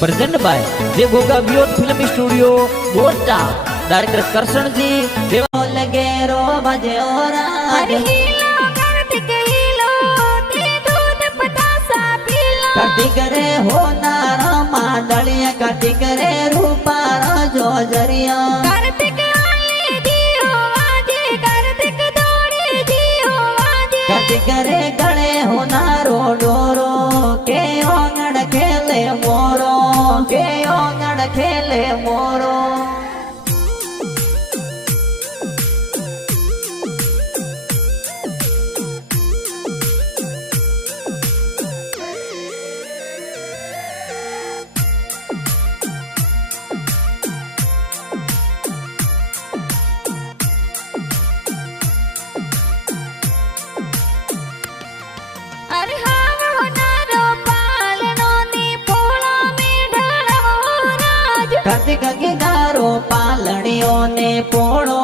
present by J गोगा बियोट film studio बोटा डायरेक्टर करशन जी देवा लगे रो बजे और कार्तिक रे हो नारा मांडलिया कार्तिक रे रूपा जो जरिया कार्तिक रे गणे हो नारो डोरो के ओंगड़ खेले मोरो के ओंगड़ खेले मोरो कार्तिक गिनारो पालणियों ने पोड़ो